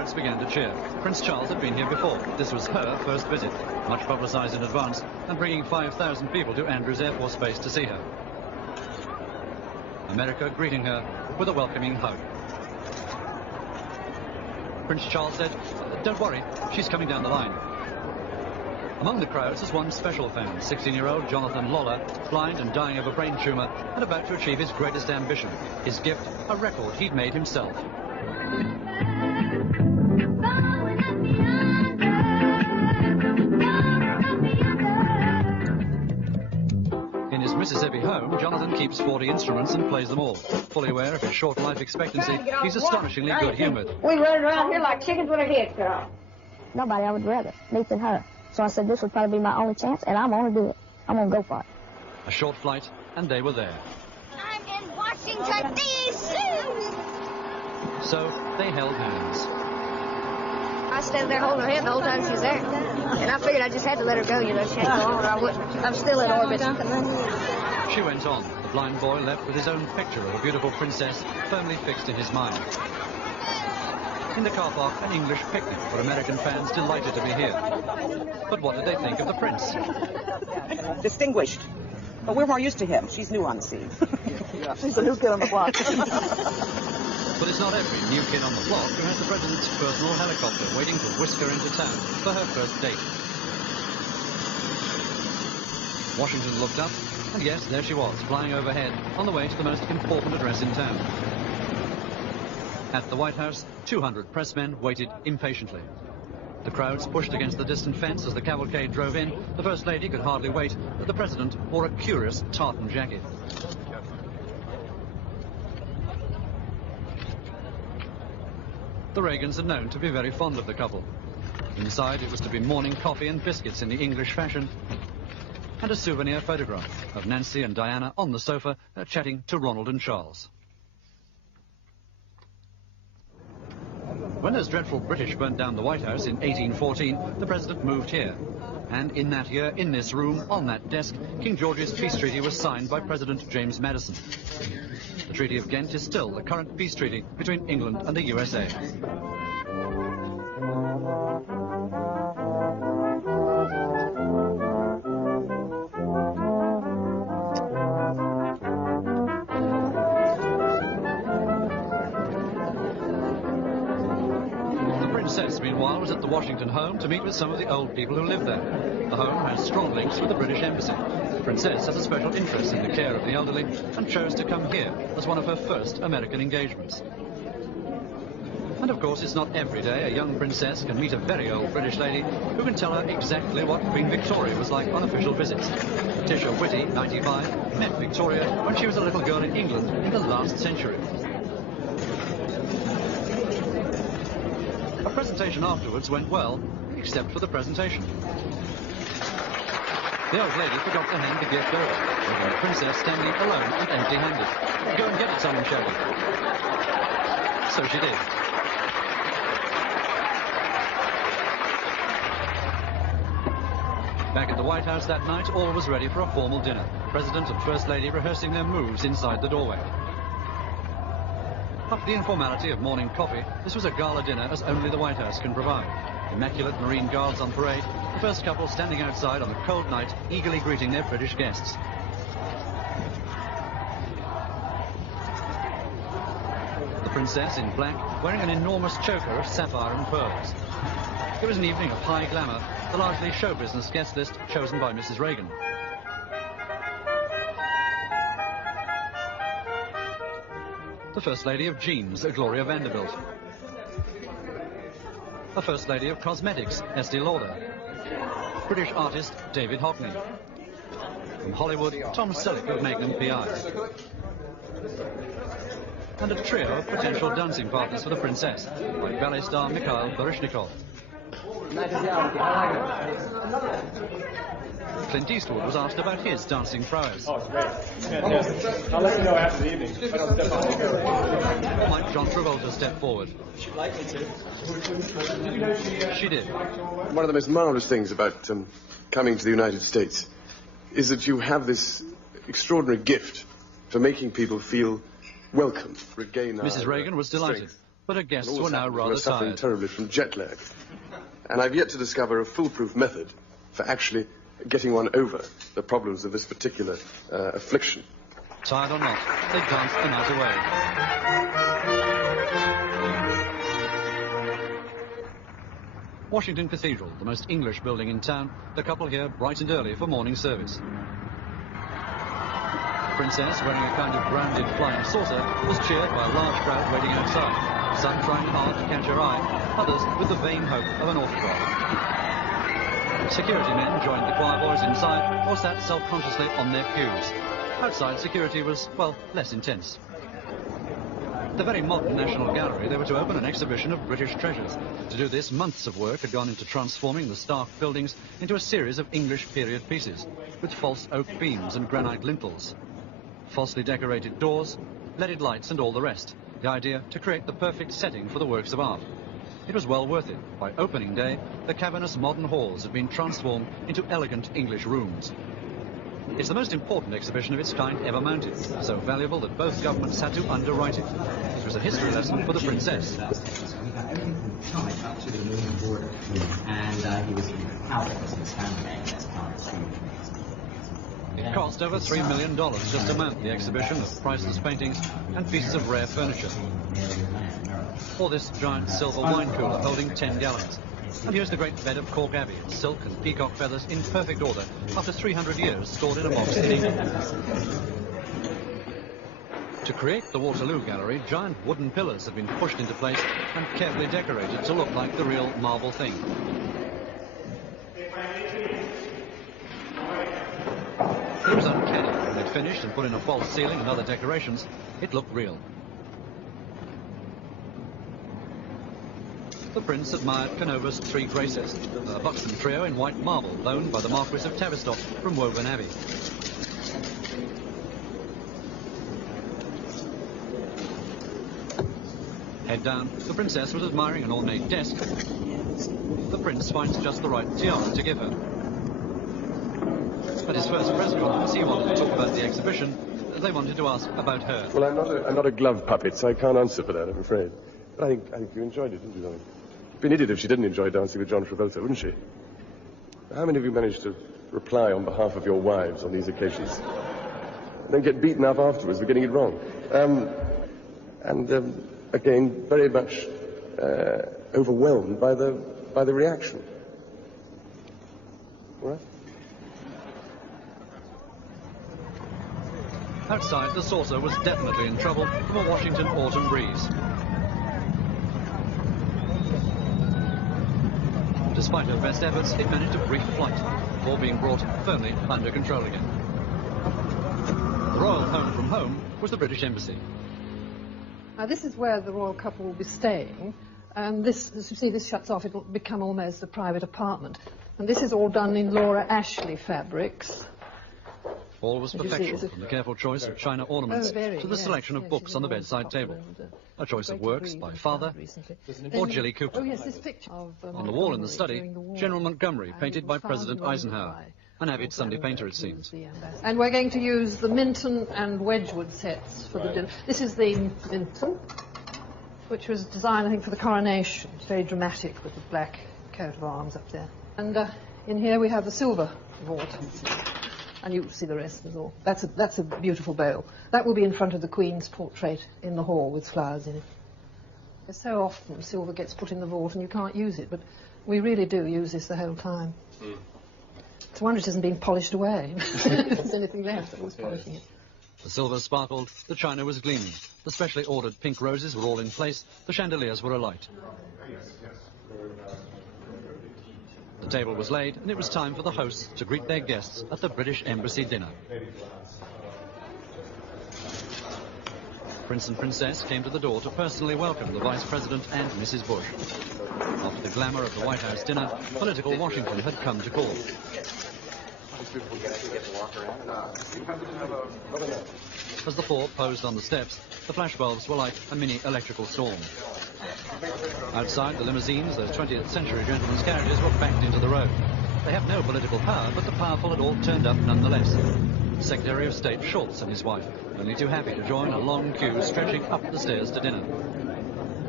crowds began to cheer. Prince Charles had been here before. This was her first visit, much publicised in advance, and bringing 5,000 people to Andrews Air Force Base to see her. America greeting her with a welcoming hug. Prince Charles said, "Don't worry, she's coming down the line." Among the crowds is one special fan, 16-year-old Jonathan Lawler, blind and dying of a brain tumour and about to achieve his greatest ambition, his gift, a record he'd made himself. In his Mississippi home, Jonathan keeps 40 instruments and plays them all. Fully aware of his short life expectancy, he's astonishingly good-humoured. We run around here like chickens with our heads cut off. Nobody I would rather meet than her. So I said this would probably be my only chance, and I'm going to do it. I'm going to go for it. A short flight, and they were there. I'm in Washington, D.C. So they held hands. I stayed there holding her hand the whole time she was there. And I figured I just had to let her go, you know, she had to go on or I wouldn't. I'm still in orbit. She went on. The blind boy left with his own picture of a beautiful princess firmly fixed in his mind. In the car park, an English picnic for American fans delighted to be here. But what did they think of the prince? Distinguished. But we're more used to him. She's new on the scene. She's a new kid on the block. But it's not every new kid on the block who has the president's personal helicopter waiting to whisk her into town for her first date. Washington looked up, and yes, there she was, flying overhead, on the way to the most important address in town. At the White House, 200 pressmen waited impatiently. The crowds pushed against the distant fence as the cavalcade drove in. The First Lady could hardly wait, but the President wore a curious tartan jacket. The Reagans are known to be very fond of the couple. Inside, it was to be morning coffee and biscuits in the English fashion, and a souvenir photograph of Nancy and Diana on the sofa chatting to Ronald and Charles. When those dreadful British burnt down the White House in 1814, the President moved here. And in that year, in this room, on that desk, King George's peace treaty was signed by President James Madison. The Treaty of Ghent is still the current peace treaty between England and the USA. Meanwhile, was at the Washington home to meet with some of the old people who live there. The home has strong links with the British Embassy. The Princess has a special interest in the care of the elderly and chose to come here as one of her first American engagements. And of course, it's not every day a young princess can meet a very old British lady who can tell her exactly what Queen Victoria was like on official visits. Tisha Whitty, 95, met Victoria when she was a little girl in England in the last century. The presentation afterwards went well, except for the presentation. The old lady forgot to hand the gift over, leaving the princess standing alone and empty-handed. "Go and get it," someone shouted. So she did. Back at the White House that night, all was ready for a formal dinner. President and First Lady rehearsing their moves inside the doorway. After the informality of morning coffee, this was a gala dinner as only the White House can provide. Immaculate Marine Guards on parade, the first couple standing outside on a cold night, eagerly greeting their British guests. The Princess in black, wearing an enormous choker of sapphire and pearls. It was an evening of high glamour, the largely show business guest list chosen by Mrs. Reagan. The First Lady of Jeans, Gloria Vanderbilt. The First Lady of Cosmetics, Estee Lauder. British artist, David Hockney. From Hollywood, Tom Selleck of Magnum PI. And a trio of potential dancing partners for the Princess, like ballet star Mikhail Baryshnikov. Clint Eastwood was asked about his dancing prowess. Oh, it's great. Fantastic. I'll let you know after the evening. I don't step on the camera. Like John Travolta stepped forward. She'd like me to. She did. One of the most marvelous things about coming to the United States is that you have this extraordinary gift for making people feel welcome, regain Mrs. Reagan was delighted. strength. but her guests All were now happened, rather suffering tired. terribly from jet lag. And I've yet to discover a foolproof method for actually getting one over the problems of this particular affliction. Tired or not, they danced the night away. Washington Cathedral, the most English building in town, the couple here brightened early for morning service. The princess, wearing a kind of branded flying saucer, was cheered by a large crowd waiting outside, some trying hard to catch her eye, others with the vain hope of an autograph. Security men joined the choir boys inside or sat self-consciously on their pews. Outside, security was, well, less intense. At the very modern National Gallery, they were to open an exhibition of British treasures. To do this, months of work had gone into transforming the stark buildings into a series of English period pieces, with false oak beams and granite lintels, falsely decorated doors, leaded lights and all the rest. The idea to create the perfect setting for the works of art. It was well worth it. By opening day, the cavernous modern halls had been transformed into elegant English rooms. It's the most important exhibition of its kind ever mounted, so valuable that both governments had to underwrite it. It was a history lesson for the princess. It cost over $3 million just to mount the exhibition of priceless paintings and pieces of rare furniture. Or this giant silver wine cooler holding 10 gallons. And here's the great bed of Cork Abbey, silk and peacock feathers in perfect order, after 300 years stored in a box in England. To create the Waterloo Gallery, giant wooden pillars have been pushed into place and carefully decorated to look like the real marble thing. It was uncanny. When they'd finished and put in a false ceiling and other decorations, it looked real. The prince admired Canova's Three Graces, a buxom trio in white marble loaned by the Marquis of Tavistock from Woburn Abbey. Head down, the princess was admiring an ornate desk. The prince finds just the right tiara to give her. At his first press conference, he wanted to talk about the exhibition. They wanted to ask about her. Well, I'm not a glove puppet, so I can't answer for that, I'm afraid. But I think you enjoyed it, didn't you, darling? It'd be an idiot if she didn't enjoy dancing with John Travolta, wouldn't she? How many of you managed to reply on behalf of your wives on these occasions? And then get beaten up afterwards for getting it wrong. Again, very much overwhelmed by the reaction. All right? Outside, the saucer was definitely in trouble from a Washington autumn breeze. Despite her best efforts, it managed a brief flight, before being brought firmly under control again. The royal home from home was the British Embassy. Now, this is where the royal couple will be staying, and this, as you see, this shuts off. It'll become almost a private apartment. And this is all done in Laura Ashley fabrics. All was perfection, from the careful choice of china ornaments to the selection of books on the bedside table. A choice of works by Father or Jilly Cooper. Oh, yes, this picture of, on the wall in the study, General Montgomery, painted by President Eisenhower. An avid Sunday painter, it seems. And we're going to use the Minton and Wedgwood sets for the dinner. This is the Minton, which was designed, I think, for the coronation. It's very dramatic with the black coat of arms up there. And in here we have the silver vault. And you see the rest as well. That's a beautiful bowl. That will be in front of the Queen's portrait in the hall with flowers in it. So often silver gets put in the vault and you can't use it, but we really do use this the whole time. It's a wonder it hasn't been polished away. If there's anything left, I was polishing it. The silver sparkled, the china was gleaming. The specially ordered pink roses were all in place, the chandeliers were alight. The table was laid, and it was time for the hosts to greet their guests at the British Embassy dinner. Prince and Princess came to the door to personally welcome the Vice President and Mrs. Bush. After the glamour of the White House dinner, political Washington had come to call. As the four posed on the steps, the flashbulbs were like a mini electrical storm. Outside, the limousines, those 20th century gentlemen's carriages, were backed into the road. They have no political power, but the powerful had all turned up nonetheless. Secretary of State Schultz and his wife, only too happy to join a long queue stretching up the stairs to dinner.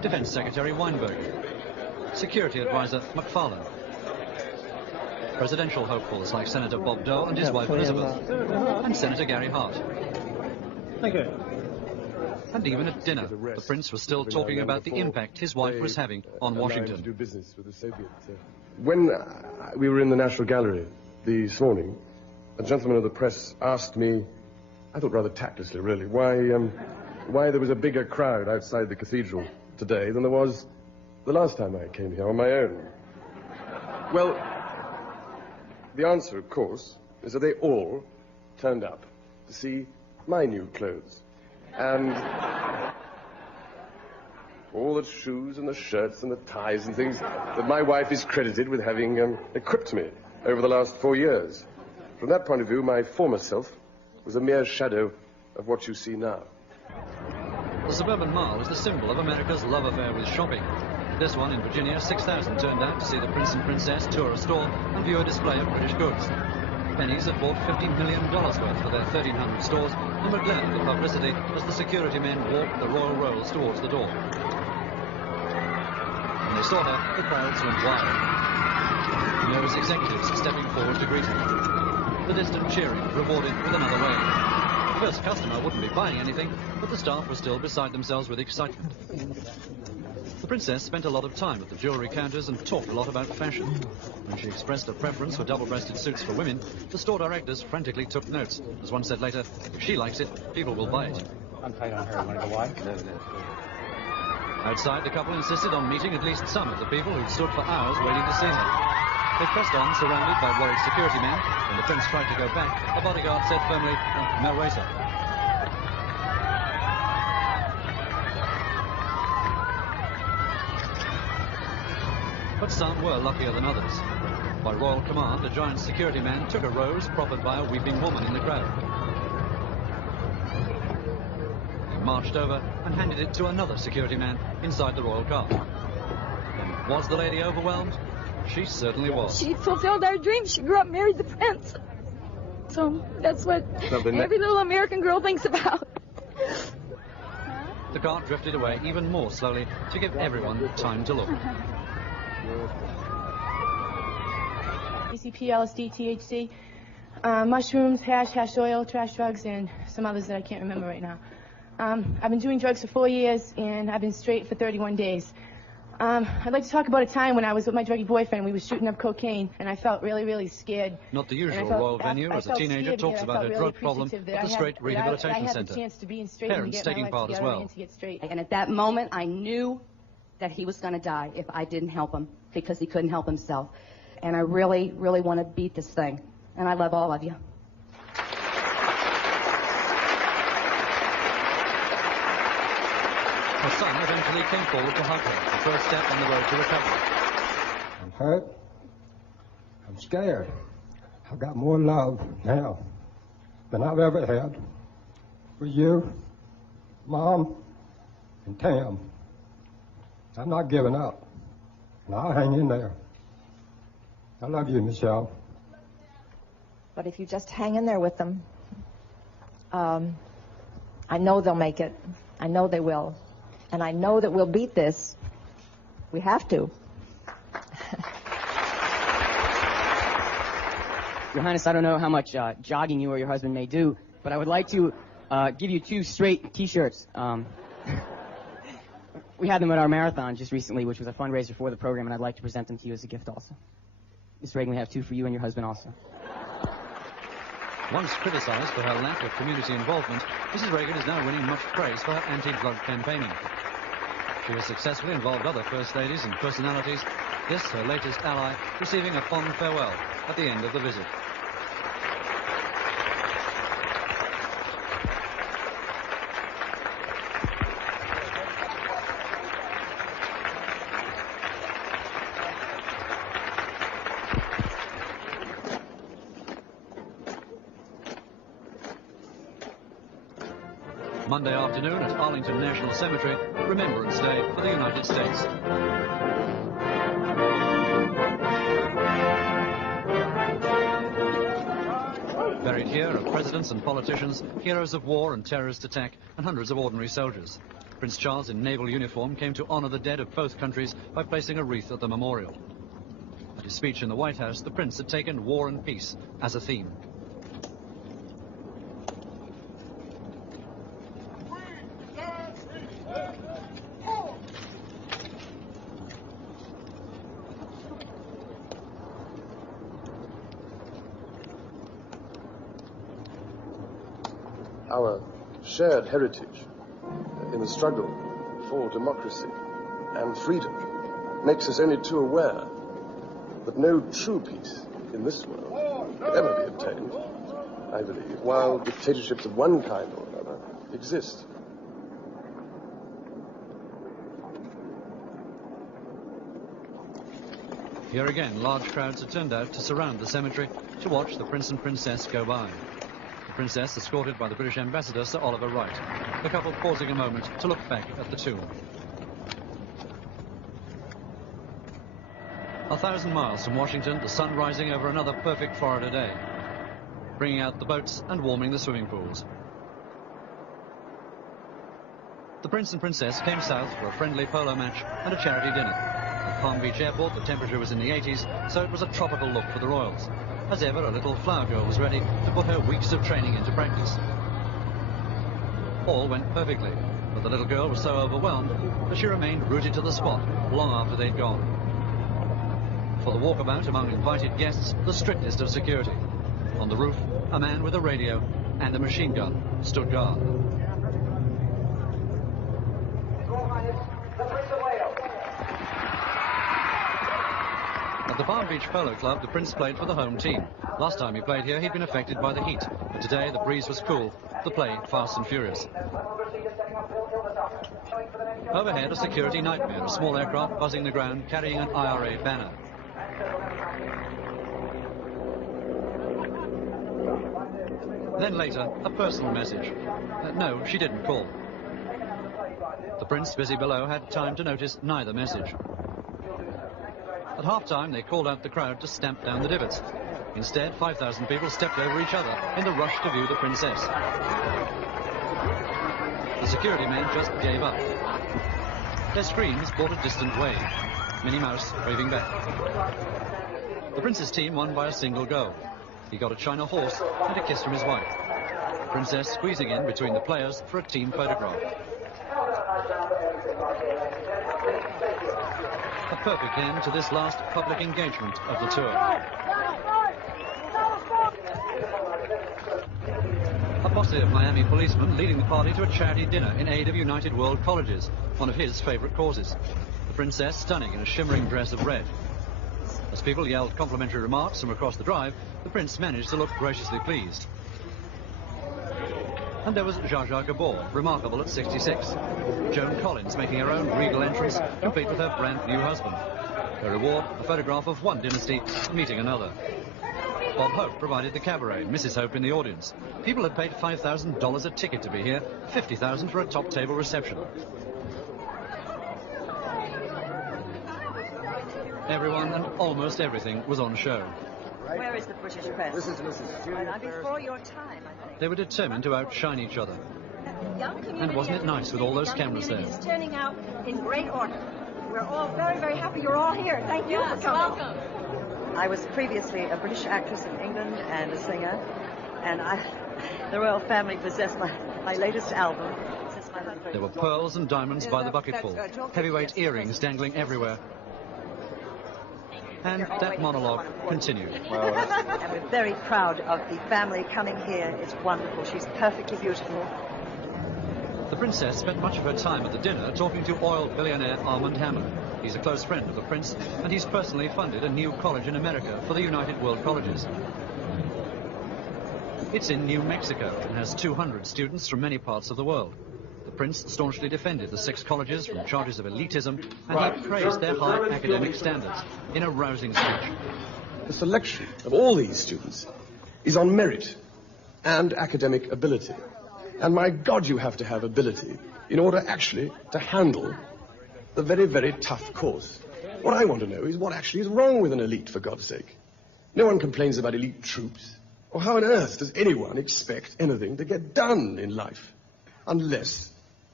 Defence Secretary Weinberg, Security Advisor McFarlane, presidential hopefuls like Senator Bob Dole and his wife Elizabeth, and Senator Gary Hart. Thank you. And even at dinner, the Prince was still talking about the impact his wife was having on Washington. To do business with the Soviets. When we were in the National Gallery this morning, a gentleman of the press asked me, I thought rather tactlessly really, why there was a bigger crowd outside the cathedral today than there was the last time I came here on my own. Well, the answer, of course, is that they all turned up to see my new clothes. And all the shoes and the shirts and the ties and things that my wife is credited with having equipped me over the last 4 years. From that point of view, my former self was a mere shadow of what you see now. The suburban mall is the symbol of America's love affair with shopping. This one in Virginia, 6,000 turned out to see the Prince and Princess tour a store and view a display of British goods. Pennies had bought $50 million worth for their 1,300 stores and were glad of the publicity as the security men walked the royal rolls towards the door. When they saw her, the crowds went wild. Numerous executives stepping forward to greet her. The distant cheering rewarded with another wave. The first customer wouldn't be buying anything, but the staff were still beside themselves with excitement. The Princess spent a lot of time at the jewellery counters and talked a lot about fashion. When she expressed a preference for double-breasted suits for women, the store directors frantically took notes. As one said later, if she likes it, people will buy it. I'm tight on her. You want to go wide? No. Outside, the couple insisted on meeting at least some of the people who'd stood for hours waiting to see her. They pressed on, surrounded by worried security men. When the Prince tried to go back, a bodyguard said firmly, "No way, sir." But some were luckier than others. By royal command, a giant security man took a rose proffered by a weeping woman in the crowd. He marched over and handed it to another security man inside the royal car. And was the lady overwhelmed? She certainly was. She fulfilled our dream. She grew up, married the prince. So that's what every little American girl thinks about. The car drifted away even more slowly to give everyone time to look. ACP, LSD, THC, mushrooms, hash oil, trash drugs, and some others that I can't remember right now. I've been doing drugs for 4 years, and I've been straight for 31 days. I'd like to talk about a time when I was with my druggy boyfriend. We were shooting up cocaine, and I felt really, really scared. Not the usual royal venue, as a teenager talks about her drug problem at the Straight Rehabilitation Centre. Parents taking part as well. And at that moment, I knew that he was going to die if I didn't help him, because he couldn't help himself. And I really, really want to beat this thing. And I love all of you. Her son eventually came forward to hug her, the first step on the road to recovery. I'm hurt. I'm scared. I've got more love now than I've ever had for you, Mom, and Tam. I'm not giving up, and I'll hang in there. I love you, Michelle. But if you just hang in there with them, I know they'll make it. I know they will. And I know that we'll beat this. We have to. Your Highness, I don't know how much jogging you or your husband may do, but I would like to give you 2 straight T-shirts. We had them at our marathon just recently, which was a fundraiser for the program, and I'd like to present them to you as a gift also. Miss Reagan, we have 2 for you and your husband also. Once criticised for her lack of community involvement, Mrs. Reagan is now winning much praise for her anti-drug campaigning. She has successfully involved other First Ladies and personalities, this, her latest ally, receiving a fond farewell at the end of the visit. Monday afternoon at Arlington National Cemetery, Remembrance Day for the United States. Buried here are presidents and politicians, heroes of war and terrorist attack, and hundreds of ordinary soldiers. Prince Charles, in naval uniform, came to honour the dead of both countries by placing a wreath at the memorial. At his speech in the White House, the Prince had taken war and peace as a theme. Our shared heritage in the struggle for democracy and freedom makes us only too aware that no true peace in this world could ever be obtained, I believe, while dictatorships of one kind or another exist. Here again, large crowds had turned out to surround the cemetery to watch the Prince and Princess go by. The Princess escorted by the British Ambassador, Sir Oliver Wright, the couple pausing a moment to look back at the tomb. 1,000 miles from Washington, the sun rising over another perfect Florida day, bringing out the boats and warming the swimming pools. The Prince and Princess came south for a friendly polo match and a charity dinner. At Palm Beach Airport, the temperature was in the 80s, so it was a tropical look for the royals. As ever, a little flower girl was ready to put her weeks of training into practice. All went perfectly, but the little girl was so overwhelmed that she remained rooted to the spot long after they'd gone. For the walkabout among invited guests, the strictest of security. On the roof, a man with a radio and a machine gun stood guard. At the Palm Beach Polo Club, the Prince played for the home team. Last time he played here, he'd been affected by the heat, but today the breeze was cool, the play fast and furious. Overhead, a security nightmare, a small aircraft buzzing the ground, carrying an IRA banner. Then later, a personal message. No, she didn't call. The Prince, busy below, had time to notice neither message. At half-time, they called out the crowd to stamp down the divots. Instead, 5,000 people stepped over each other in the rush to view the Princess. The security men just gave up. Their screams brought a distant wave. Minnie Mouse waving back. The Prince's team won by a single goal. He got a China horse and a kiss from his wife. Princess squeezing in between the players for a team photograph. A perfect end to this last public engagement of the tour. A posse of Miami policemen leading the party to a charity dinner in aid of United World Colleges, one of his favourite causes. The Princess stunning in a shimmering dress of red. As people yelled complimentary remarks from across the drive, the Prince managed to look graciously pleased. And there was Zsa Zsa Gabor, remarkable at 66. Joan Collins making her own regal entrance, complete with her brand new husband. Her reward, a photograph of one dynasty meeting another. Bob Hope provided the cabaret, Mrs. Hope in the audience. People had paid $5,000 a ticket to be here, $50,000 for a top table reception. Everyone and almost everything was on show. Where is the British press? This is Mrs. Julia Before your time, I think. They were determined to outshine each other. And wasn't it nice with all those cameras there? It's turning out in great order. We're all very, very happy you're all here. Thank you for coming. Welcome. I was previously a British actress in England and a singer, and the royal family possessed my latest album. There were pearls and diamonds by the bucketful, heavyweight earrings dangling everywhere. And that monologue continued. And we're very proud of the family coming here. It's wonderful. She's perfectly beautiful. The Princess spent much of her time at the dinner talking to oil billionaire Armand Hammer. He's a close friend of the Prince, and he's personally funded a new college in America for the United World Colleges. It's in New Mexico and has 200 students from many parts of the world. The Prince staunchly defended the 6 colleges from charges of elitism, and he praised their high academic standards in a rousing speech. The selection of all these students is on merit and academic ability. And my God, you have to have ability in order actually to handle the very, very tough course. What I want to know is what actually is wrong with an elite, for God's sake. No one complains about elite troops. Or how on earth does anyone expect anything to get done in life? Unless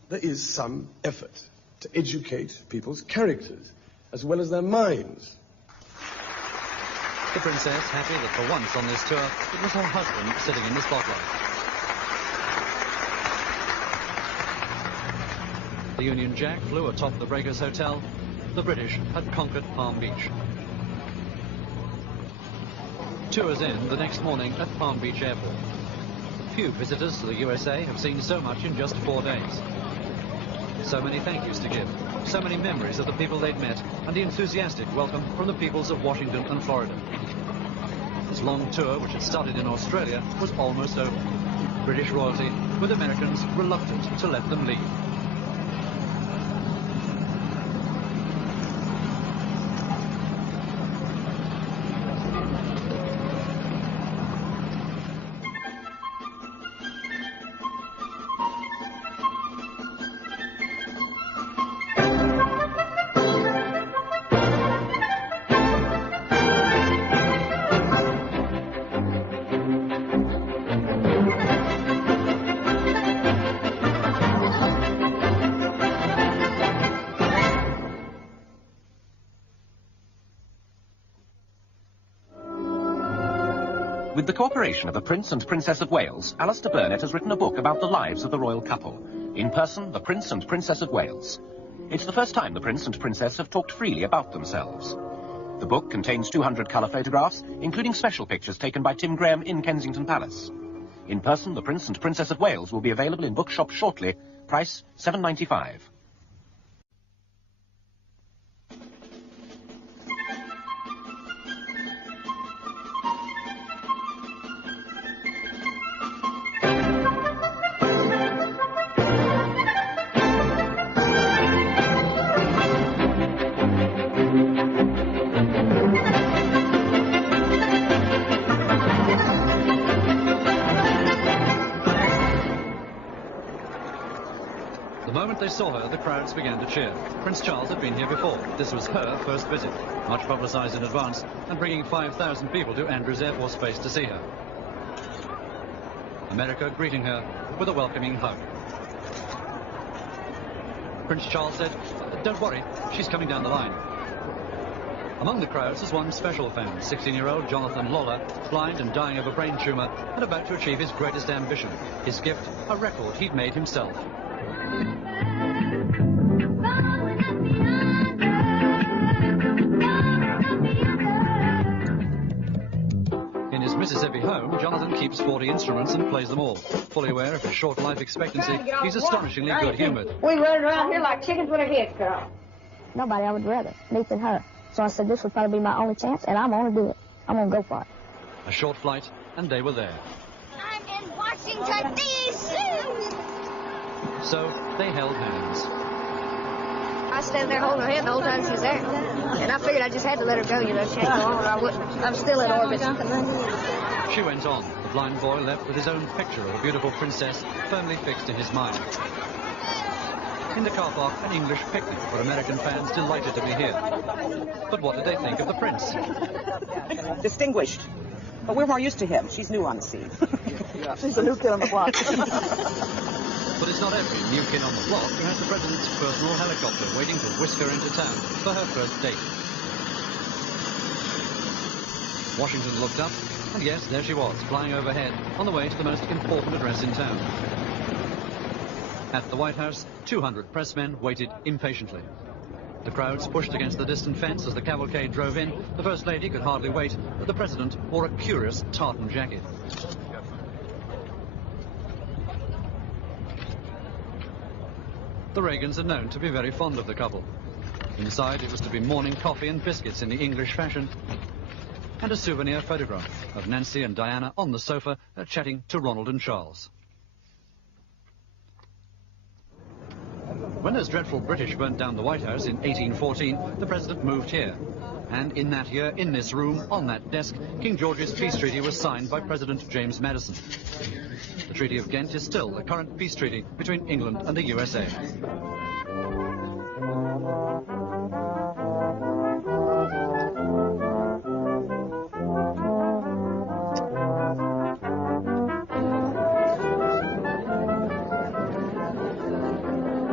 there is some effort to educate people's characters as well as their minds. The princess happy that for once on this tour it was her husband sitting in the spotlight. The Union Jack flew atop the Breakers Hotel. The British had conquered Palm Beach. Tours end the next morning at Palm Beach Airport. Few visitors to the USA have seen so much in just 4 days. So many thank yous to give, so many memories of the people they'd met, and the enthusiastic welcome from the peoples of Washington and Florida. This long tour, which had started in Australia, was almost over. British royalty, with Americans reluctant to let them leave. With the cooperation of the Prince and Princess of Wales, Alistair Burnett has written a book about the lives of the royal couple. In person, the Prince and Princess of Wales. It's the first time the Prince and Princess have talked freely about themselves. The book contains 200 colour photographs, including special pictures taken by Tim Graham in Kensington Palace. In person, the Prince and Princess of Wales will be available in bookshops shortly. Price £7.95. The moment they saw her, the crowds began to cheer. Prince Charles had been here before. This was her first visit, much publicised in advance, and bringing 5,000 people to Andrews Air Force Base to see her. America greeting her with a welcoming hug. Prince Charles said, "Don't worry, she's coming down the line." Among the crowds is one special fan, 16-year-old Jonathan Lawler, blind and dying of a brain tumour, and about to achieve his greatest ambition, his gift, a record he'd made himself. In his Mississippi home, Jonathan keeps 40 instruments and plays them all. Fully aware of his short life expectancy, he's astonishingly good-humoured. We run around here like chickens with our heads cut off. Nobody I would rather meet than her. So I said this would probably be my only chance, and I'm going to do it. I'm going to go for it. A short flight, and they were there. I'm in Washington, D.C. So they held hands. I stayed there holding her hand the whole time she was there. And I figured I just had to let her go, you know. She ain't go on or I wouldn't. I'm still in orbit. She went on. The blind boy left with his own picture of a beautiful princess firmly fixed in his mind. In the car park, an English picnic for American fans delighted to be here. But what did they think of the prince? Distinguished. But we're more used to him. She's new on the scene. She's a new kid on the block. But it's not every new kid on the block who has the president's personal helicopter waiting to whisk her into town for her first date. Washington looked up, and yes, there she was, flying overhead, on the way to the most important address in town. At the White House, 200 pressmen waited impatiently. The crowds pushed against the distant fence as the cavalcade drove in. The First Lady could hardly wait, but the President wore a curious tartan jacket. The Reagans are known to be very fond of the couple. Inside, it was to be morning coffee and biscuits in the English fashion, and a souvenir photograph of Nancy and Diana on the sofa chatting to Ronald and Charles. When those dreadful British burnt down the White House in 1814, the President moved here. And in that year, in this room, on that desk, King George's peace treaty was signed by President James Madison. The Treaty of Ghent is still the current peace treaty between England and the USA.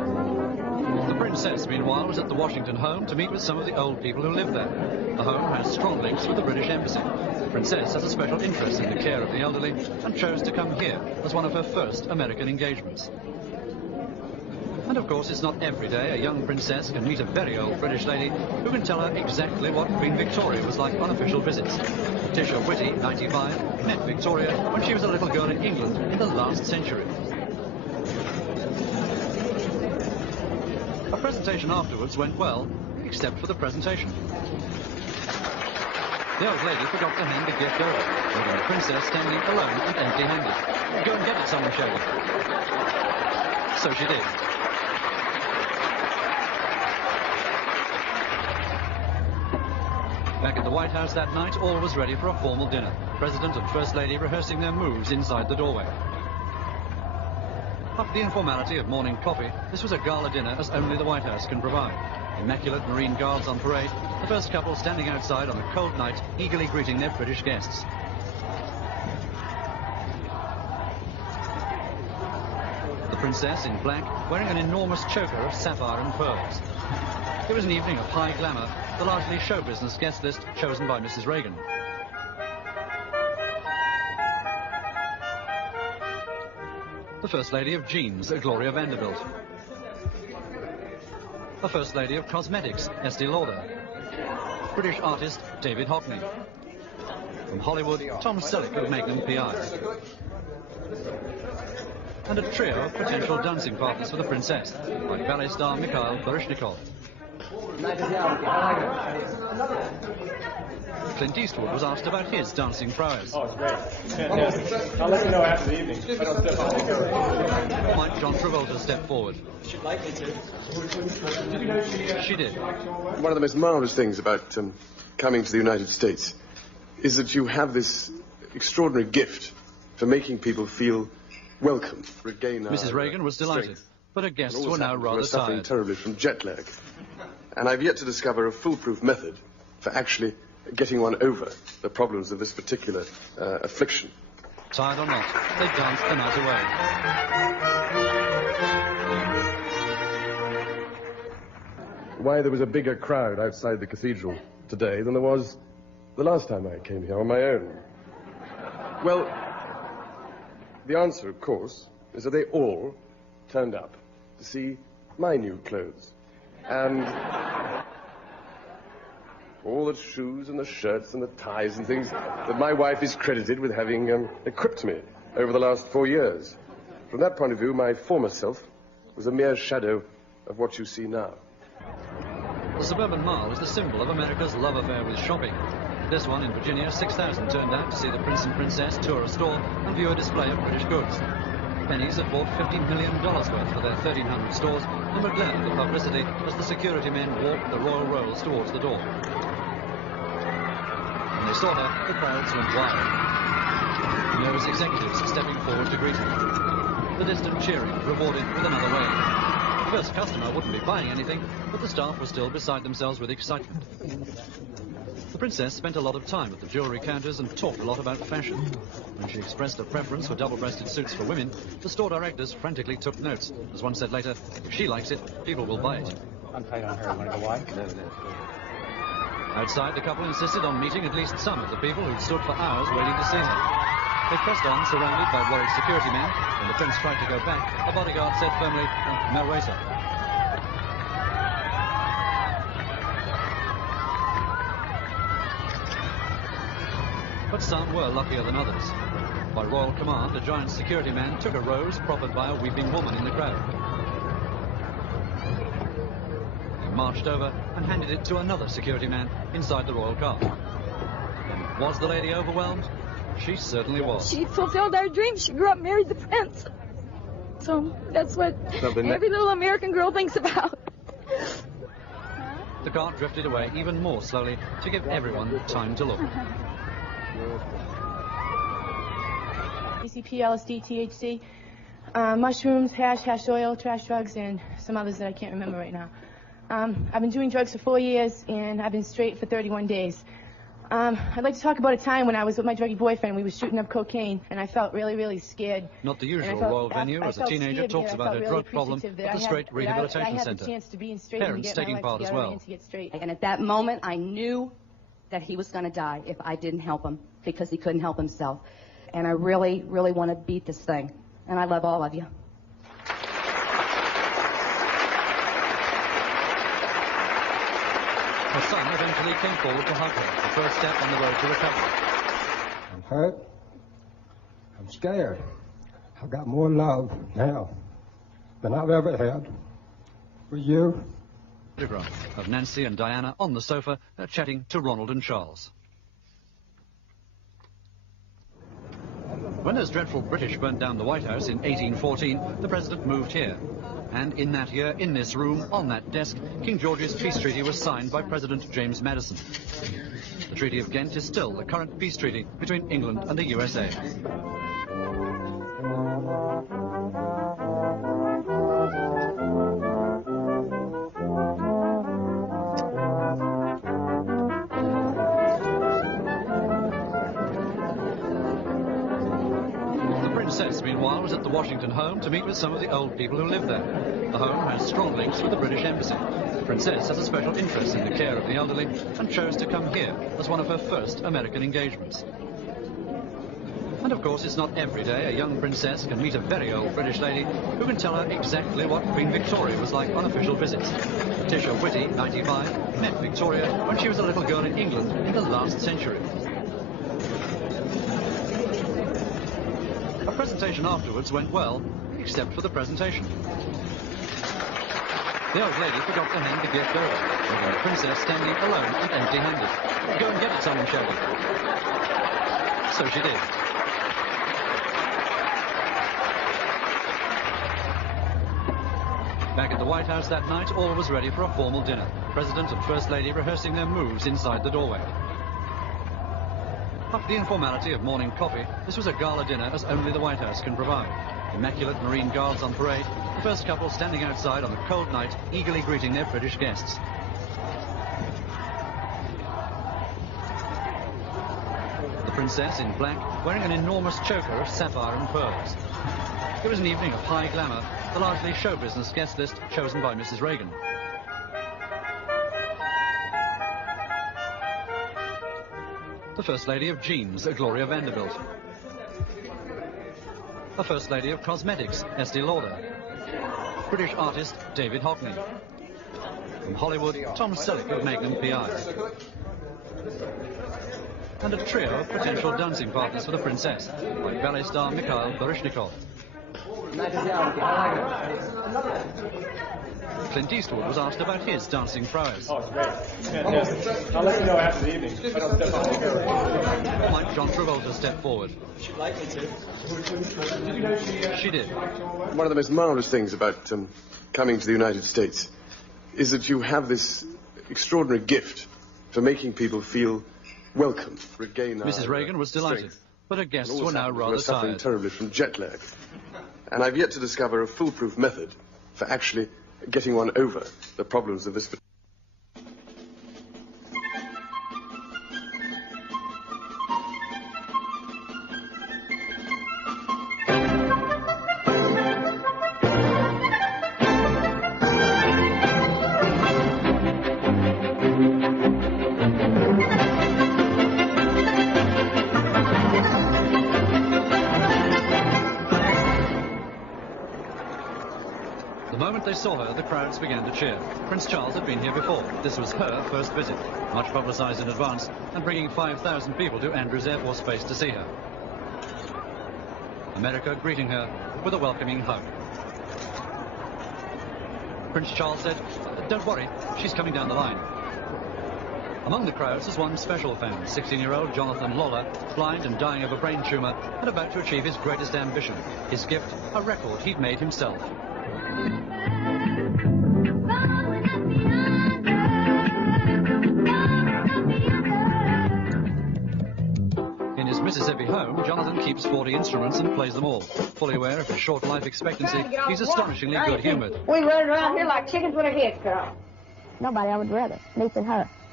meanwhile, was at the Washington home to meet with some of the old people who live there. The home has strong links with the British Embassy. The Princess has a special interest in the care of the elderly and chose to come here as one of her first American engagements. And of course, it's not every day a young princess can meet a very old British lady who can tell her exactly what Queen Victoria was like on official visits. Tisha Whitty, 95, met Victoria when she was a little girl in England in the last century. A presentation afterwards went well, except for the presentation. The old lady forgot to hand the gift over, leaving the princess standing alone and empty-handed. Go and get it, someone shouted. So she did. Back at the White House that night, all was ready for a formal dinner. President and First Lady rehearsing their moves inside the doorway. After the informality of morning coffee, this was a gala dinner as only the White House can provide. Immaculate Marine Guards on parade, the first couple standing outside on a cold night, eagerly greeting their British guests. The princess in black, wearing an enormous choker of sapphire and pearls. It was an evening of high glamour, the largely show business guest list chosen by Mrs. Reagan. The First Lady of Jeans, Gloria Vanderbilt. The First Lady of Cosmetics, Estee Lauder. British artist, David Hockney. From Hollywood, Tom Selleck of Magnum PI. And a trio of potential dancing partners for the princess, like ballet star Mikhail Baryshnikov. Clint Eastwood was asked about his dancing prowess. Oh, it's great. Fantastic. I'll let you know after the evening. I don't step on the cover. Might John Travolta step forward? She'd like me to. She did. One of the most marvelous things about coming to the United States is that you have this extraordinary gift for making people feel welcome. Regain Mrs. Reagan was delighted, but her guests were now rather suffering tired. terribly from jet lag. And I've yet to discover a foolproof method for actually getting one over the problems of this particular affliction. Tired or not, they danced the night away. Why there was a bigger crowd outside the cathedral today than there was the last time I came here on my own? Well, the answer, of course, is that they all turned up to see my new clothes. And all the shoes and the shirts and the ties and things that my wife is credited with having equipped me over the last 4 years. From that point of view, my former self was a mere shadow of what you see now. The suburban mall is the symbol of America's love affair with shopping. This one in Virginia, 6,000 turned out to see the Prince and Princess tour a store and view a display of British goods. Pennies had bought $50 million worth for their 1,300 stores and were glad of the publicity as the security men walked the royal rolls towards the door. When they saw her, the crowds went wild. Nervous executives stepping forward to greet her. The distant cheering rewarded with another wave. The first customer wouldn't be buying anything, but the staff were still beside themselves with excitement. The princess spent a lot of time at the jewellery counters and talked a lot about fashion. When she expressed a preference for double-breasted suits for women, the store directors frantically took notes. As one said later, if she likes it, people will buy it. I'm tight on her. You want to go wide? No. Outside, the couple insisted on meeting at least some of the people who'd stood for hours waiting to see her. They pressed on, surrounded by worried security men. When the prince tried to go back, a bodyguard said firmly, "No racer." But some were luckier than others. By royal command, a giant security man took a rose proffered by a weeping woman in the crowd. He marched over and handed it to another security man inside the royal car. And was the lady overwhelmed? She certainly was. She fulfilled our dream. She grew up, married the prince. So that's what every little American girl thinks about. The car drifted away even more slowly to give everyone time to look. PCP, LSD, THC, mushrooms, hash oil, trash drugs, and some others that I can't remember right now. I've been doing drugs for 4 years, and I've been straight for 31 days. I'd like to talk about a time when I was with my druggy boyfriend. We were shooting up cocaine, and I felt really, really scared. Not the usual royal venue, as a teenager talks about her drug problem at the Straight Rehabilitation Centre. Parents taking part as well. And at that moment, I knew that he was going to die if I didn't help him, because he couldn't help himself. And I really, really want to beat this thing. And I love all of you. Her son eventually came forward to hug her, the first step on the road to recovery. I'm hurt. I'm scared. I've got more love now than I've ever had for you. Photograph of Nancy and Diana on the sofa chatting to Ronald and Charles. When those dreadful British burnt down the White House in 1814, the President moved here. And in that year, in this room, on that desk, King George's peace treaty was signed by President James Madison. The Treaty of Ghent is still the current peace treaty between England and the USA. The Princess, meanwhile, was at the Washington home to meet with some of the old people who live there. The home has strong links with the British Embassy. The Princess has a special interest in the care of the elderly and chose to come here as one of her first American engagements. And of course, it's not every day a young princess can meet a very old British lady who can tell her exactly what Queen Victoria was like on official visits. Tisha Whitty, 95, met Victoria when she was a little girl in England in the last century. A presentation afterwards went well, except for the presentation. The old lady forgot to hand the gift over, with the princess standing alone and empty-handed. Go and get it, someone shouted. So she did. Back at the White House that night, all was ready for a formal dinner. President and First Lady rehearsing their moves inside the doorway. After the informality of morning coffee, this was a gala dinner as only the White House can provide. Immaculate Marine Guards on parade, the first couple standing outside on a cold night, eagerly greeting their British guests. The Princess, in black, wearing an enormous choker of sapphire and pearls. It was an evening of high glamour, the largely show business guest list chosen by Mrs. Reagan. The First Lady of Jeans, Gloria Vanderbilt. The First Lady of Cosmetics, Estee Lauder. British artist, David Hockney. From Hollywood, Tom Selleck of Magnum PI. And a trio of potential dancing partners for the Princess, like ballet star Mikhail Baryshnikov. Clint Eastwood was asked about his dancing prowess. Oh, great. Fantastic. I'll let you know after the evening. I don't step on the camera. Like John Travolta stepped forward. She'd like me to. She did. One of the most marvelous things about coming to the United States is that you have this extraordinary gift for making people feel welcome, regain Mrs. Reagan was delighted, but her guests were now rather suffering tired. terribly from jet lag. And I've yet to discover a foolproof method for actually getting one over the problems of this. The moment they saw her, the crowds began to cheer. Prince Charles had been here before. This was her first visit, much publicized in advance, and bringing 5,000 people to Andrews Air Force Base to see her. America greeting her with a welcoming hug. Prince Charles said, "Don't worry, she's coming down the line." Among the crowds is one special fan, 16-year-old Jonathan Lawler, blind and dying of a brain tumor, and about to achieve his greatest ambition, his gift, a record he'd made himself. In his Mississippi home, Jonathan keeps 40 instruments and plays them all. Fully aware of his short life expectancy, he's astonishingly good-humored. We run around here like chickens with our heads cut off. Nobody I would rather, me than her.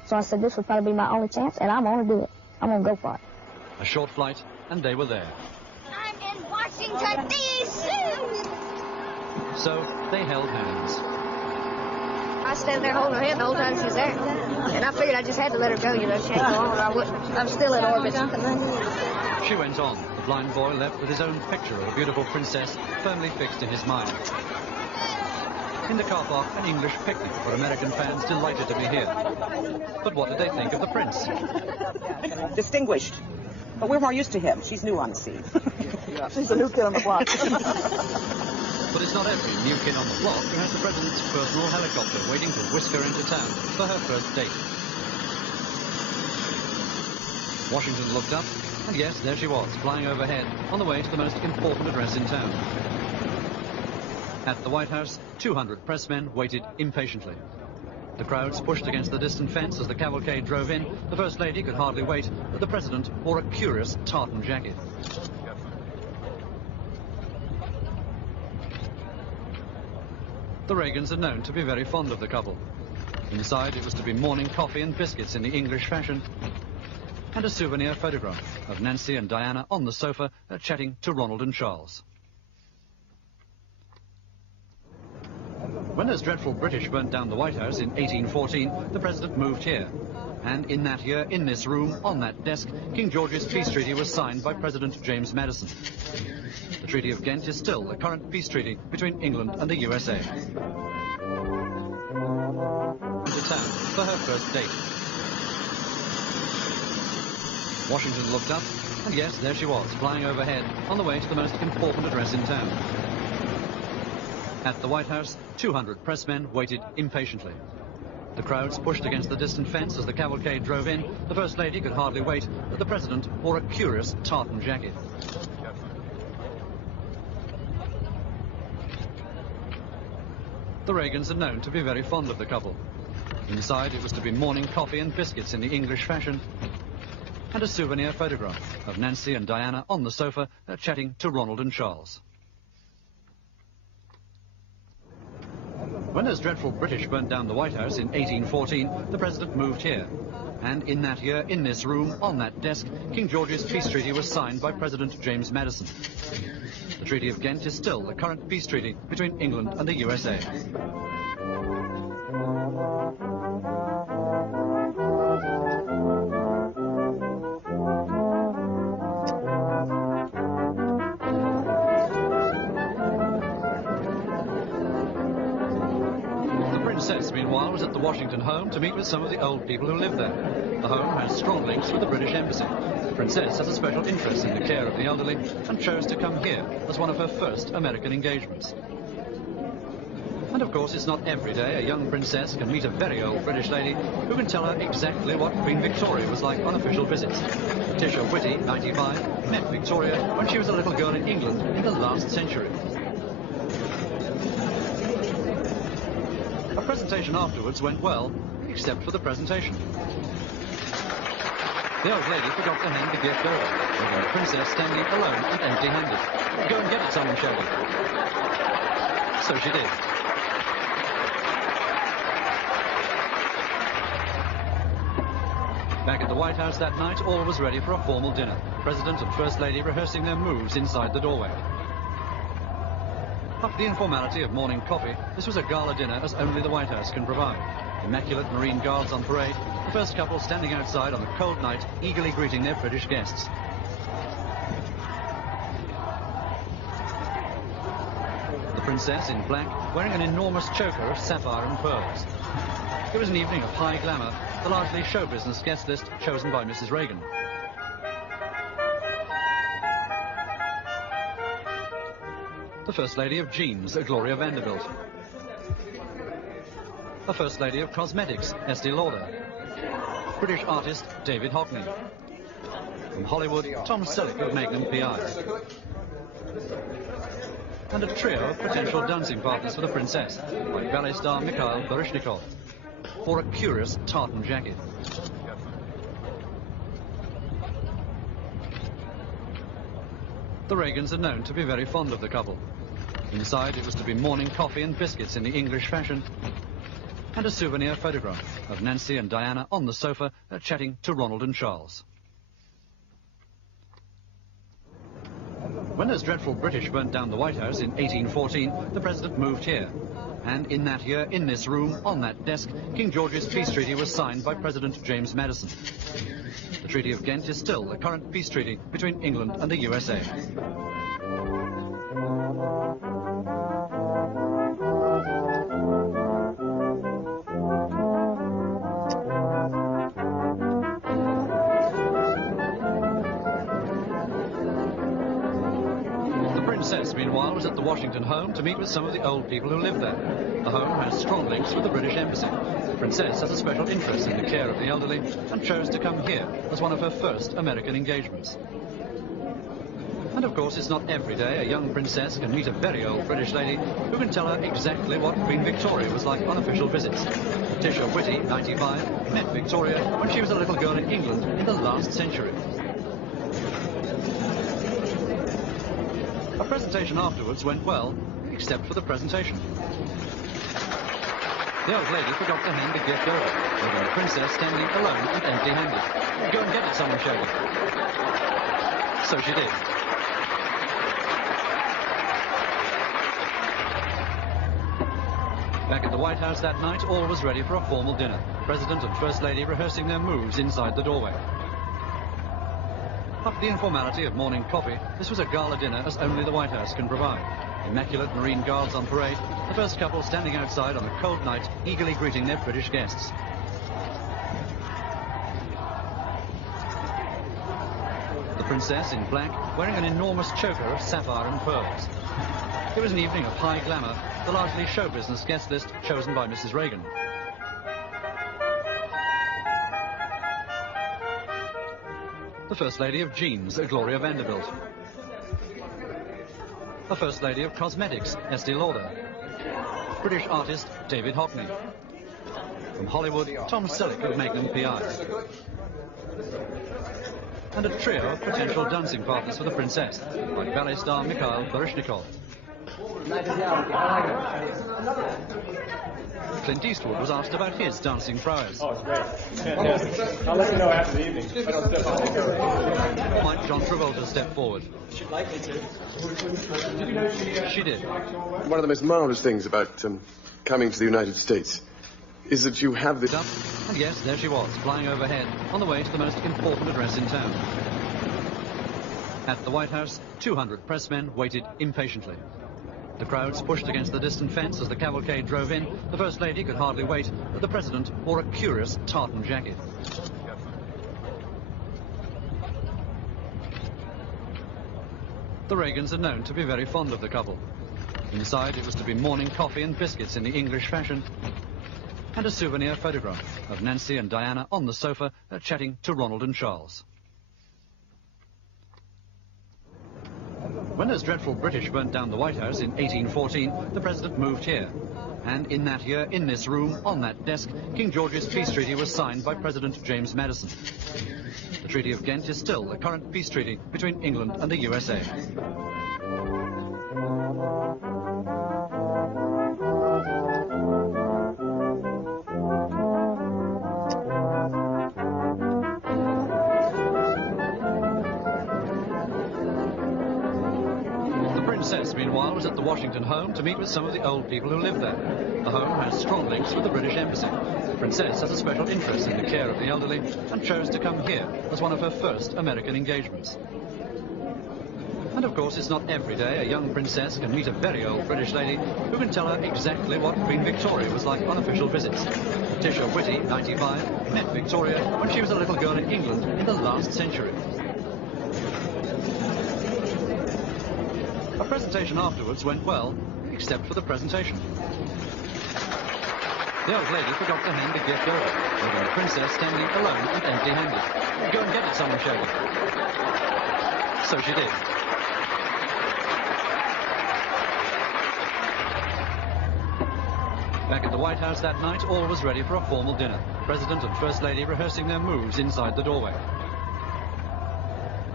So I said, this would probably be my only chance, and I'm going to do it. I'm going to go for it. A short flight, and they were there. I'm in Washington, D.C. So they held hands. I stood there holding her hand the whole time she was there. And I figured I just had to let her go, you know, she ain't go on, or I wouldn't. I'm still in orbit. She went on. The blind boy left with his own picture of a beautiful princess firmly fixed in his mind. In the car park, an English picnic for American fans delighted to be here. But what did they think of the prince? Distinguished. But we're more used to him. She's new on the scene. She's a new kid on the block. But it's not every new kid on the block who has the president's personal helicopter waiting to whisk her into town for her first date. Washington looked up, and yes, there she was, flying overhead, on the way to the most important address in town. At the White House, 200 pressmen waited impatiently. The crowds pushed against the distant fence as the cavalcade drove in. The First Lady could hardly wait, but the President wore a curious tartan jacket. The Reagans are known to be very fond of the couple. Inside, it was to be morning coffee and biscuits in the English fashion, and a souvenir photograph of Nancy and Diana on the sofa chatting to Ronald and Charles. When those dreadful British burnt down the White House in 1814, the President moved here. And in that year, in this room, on that desk, King George's peace treaty was signed by President James Madison. The Treaty of Ghent is still the current peace treaty between England and the USA. To town for her first date. Washington looked up, and yes, there she was, flying overhead, on the way to the most important address in town. At the White House, 200 pressmen waited impatiently. The crowds pushed against the distant fence as the cavalcade drove in. The First Lady could hardly wait, but the President wore a curious tartan jacket. The Reagans are known to be very fond of the couple. Inside, it was to be morning coffee and biscuits in the English fashion, and a souvenir photograph of Nancy and Diana on the sofa chatting to Ronald and Charles. When those dreadful British burnt down the White House in 1814, the President moved here. And in that year, in this room, on that desk, King George's peace treaty was signed by President James Madison. The Treaty of Ghent is still the current peace treaty between England and the USA. The Princess, meanwhile, was at the Washington home to meet with some of the old people who live there. The home has strong links with the British Embassy. The Princess has a special interest in the care of the elderly and chose to come here as one of her first American engagements. And of course, it's not every day a young princess can meet a very old British lady who can tell her exactly what Queen Victoria was like on official visits. Tisha Whitty, 95, met Victoria when she was a little girl in England in the last century. A presentation afterwards went well, except for the presentation. The old lady forgot to hand the gift over, leaving the princess standing alone and empty-handed. Go and get it, someone shouted. So she did. Back at the White House that night, all was ready for a formal dinner. President and First Lady rehearsing their moves inside the doorway. After the informality of morning coffee, this was a gala dinner as only the White House can provide. Immaculate Marine Guards on parade, the first couple standing outside on a cold night, eagerly greeting their British guests. The Princess in black, wearing an enormous choker of sapphire and pearls. It was an evening of high glamour, the largely show business guest list chosen by Mrs. Reagan. The First Lady of Jeans, Gloria Vanderbilt. The First Lady of Cosmetics, Estee Lauder. British artist, David Hockney. From Hollywood, Tom Selleck of Magnum PI. And a trio of potential dancing partners for the Princess, like ballet star Mikhail Baryshnikov, or a curious tartan jacket. The Reagans are known to be very fond of the couple. Inside, it was to be morning coffee and biscuits in the English fashion, and and a souvenir photograph of Nancy and Diana on the sofa chatting to Ronald and Charles. When those dreadful British burnt down the White House in 1814, the President moved here. And in that year, in this room, on that desk, King George's peace treaty was signed by President James Madison. The Treaty of Ghent is still the current peace treaty between England and the USA. Meanwhile, was at the Washington home to meet with some of the old people who live there. The home has strong links with the British Embassy. The Princess has a special interest in the care of the elderly and chose to come here as one of her first American engagements. And of course, it's not every day a young princess can meet a very old British lady who can tell her exactly what Queen Victoria was like on official visits. Tisha Whitty, 95, met Victoria when she was a little girl in England in the last century. A presentation afterwards went well, except for the presentation. The old lady forgot to hand the gift over, leaving the princess standing alone and empty-handed. Go and get it, someone shouted. So she did. Back at the White House that night, all was ready for a formal dinner. The President and First Lady rehearsing their moves inside the doorway. After the informality of morning coffee, this was a gala dinner as only the White House can provide. Immaculate Marine Guards on parade, the first couple standing outside on a cold night, eagerly greeting their British guests. The Princess in black, wearing an enormous choker of sapphire and pearls. It was an evening of high glamour, the largely show business guest list chosen by Mrs. Reagan. The First Lady of Jeans, Gloria Vanderbilt. The First Lady of Cosmetics, Estee Lauder. British artist, David Hockney. From Hollywood, Tom Selleck of Magnum P.I. And a trio of potential dancing partners for the Princess, like ballet star Mikhail Baryshnikov. Clint Eastwood was asked about his dancing prowess. Oh, it's great. Fantastic. I'll let you know after the evening. I don't step on the camera. Might John Travolta step forward? She'd like me to. She did. One of the most marvelous things about coming to the United States is that you have this... And yes, there she was, flying overhead, on the way to the most important address in town. At the White House, 200 pressmen waited impatiently. The crowds pushed against the distant fence as the cavalcade drove in. The First Lady could hardly wait, but the President wore a curious tartan jacket. The Reagans are known to be very fond of the couple. Inside, it was to be morning coffee and biscuits in the English fashion, and a souvenir photograph of Nancy and Diana on the sofa chatting to Ronald and Charles. When those dreadful British burnt down the White House in 1814, the President moved here. And in that year, in this room, on that desk, King George's peace treaty was signed by President James Madison. The Treaty of Ghent is still the current peace treaty between England and the USA. Meanwhile, was at the Washington home to meet with some of the old people who live there. The home has strong links with the British Embassy. The Princess has a special interest in the care of the elderly and chose to come here as one of her first American engagements. And of course, it's not every day a young princess can meet a very old British lady who can tell her exactly what Queen Victoria was like on official visits. Tisha Whitty, 95, met Victoria when she was a little girl in England in the last century. A presentation afterwards went well, except for the presentation. The old lady forgot to hand the gift over, leaving the princess standing alone and empty-handed. Go and get it, someone shouted. So she did. Back at the White House that night, all was ready for a formal dinner. The President and First Lady rehearsing their moves inside the doorway.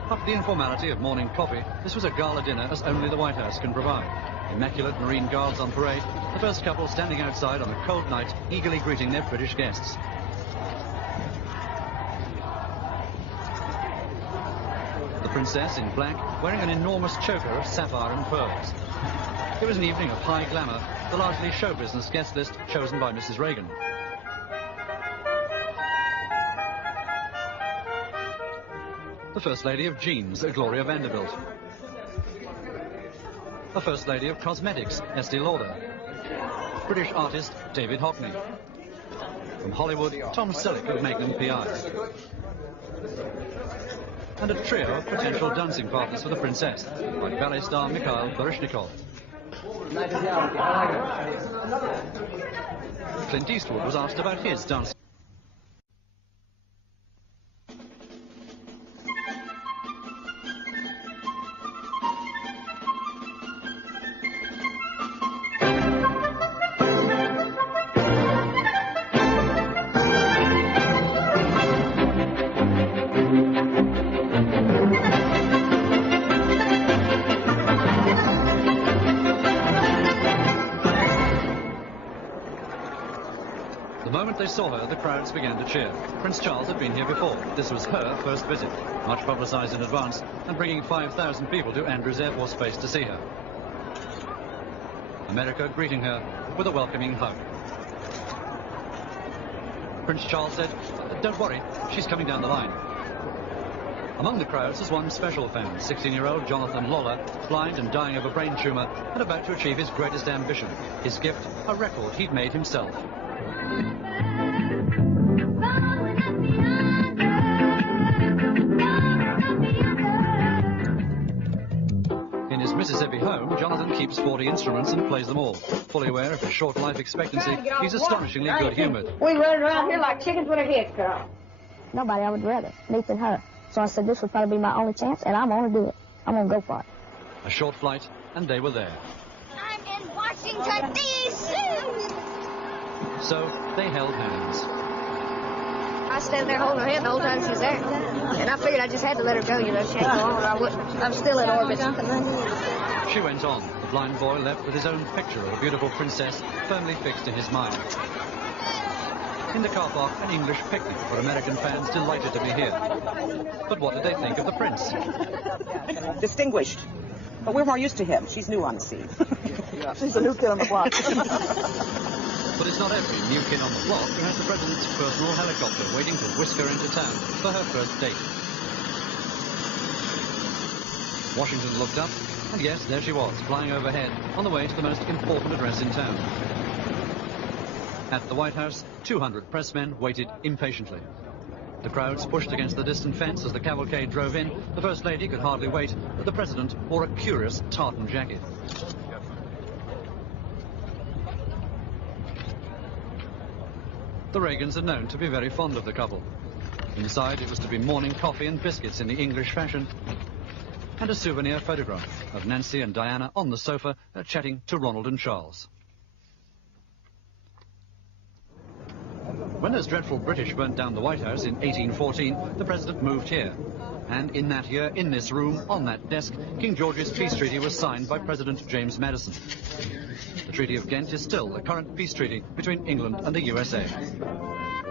After the informality of morning coffee, this was a gala dinner as only the White House can provide. Immaculate Marine Guards on parade, the first couple standing outside on a cold night, eagerly greeting their British guests. The princess in black, wearing an enormous choker of sapphire and pearls. It was an evening of high glamour, the largely show business guest list chosen by Mrs. Reagan. The First Lady of Jeans, Gloria Vanderbilt. The First Lady of Cosmetics, Estee Lauder. British artist, David Hockney. From Hollywood, Tom Selleck of Magnum PI. And a trio of potential dancing partners for the princess, like ballet star Mikhail Baryshnikov. Clint Eastwood was asked about his dance. The moment they saw her, the crowds began to cheer. Prince Charles had been here before. This was her first visit, much publicised in advance, and bringing 5,000 people to Andrews Air Force Base to see her. America greeting her with a welcoming hug. Prince Charles said, "Don't worry, she's coming down the line." Among the crowds was one special fan, 16-year-old Jonathan Lawler, blind and dying of a brain tumour, and about to achieve his greatest ambition, his gift, a record he'd made himself. In his Mississippi home, Jonathan keeps 40 instruments and plays them all. Fully aware of his short life expectancy, he's astonishingly good-humoured. We run around here like chickens with our heads cut off. Nobody I would rather meet than her. So I said this would probably be my only chance, and I'm going to do it. I'm going to go for it. A short flight, and they were there. I'm in Washington, D.C. So they held hands. I stood there holding her hand the whole time she was there. And I figured I just had to let her go, you know, she ain't go on, or I wouldn't. I'm still in orbit. She went on. The blind boy left with his own picture of a beautiful princess firmly fixed in his mind. In the car park, an English picnic for American fans delighted to be here. But what did they think of the prince? Distinguished. But we're more used to him. She's new on the scene. She's a new kid on the block. But it's not every new kid on the block who has the president's personal helicopter waiting to whisk her into town for her first date. Washington looked up, and yes, there she was, flying overhead, on the way to the most important address in town. At the White House, 200 pressmen waited impatiently. The crowds pushed against the distant fence as the cavalcade drove in. The First Lady could hardly wait, but the President wore a curious tartan jacket. The Reagans are known to be very fond of the couple. Inside, it was to be morning coffee and biscuits in the English fashion, and a souvenir photograph of Nancy and Diana on the sofa chatting to Ronald and Charles. When those dreadful British burnt down the White House in 1814, the President moved here. And in that year, in this room, on that desk, King George's peace treaty was signed by President James Madison. The Treaty of Ghent is still the current peace treaty between England and the USA.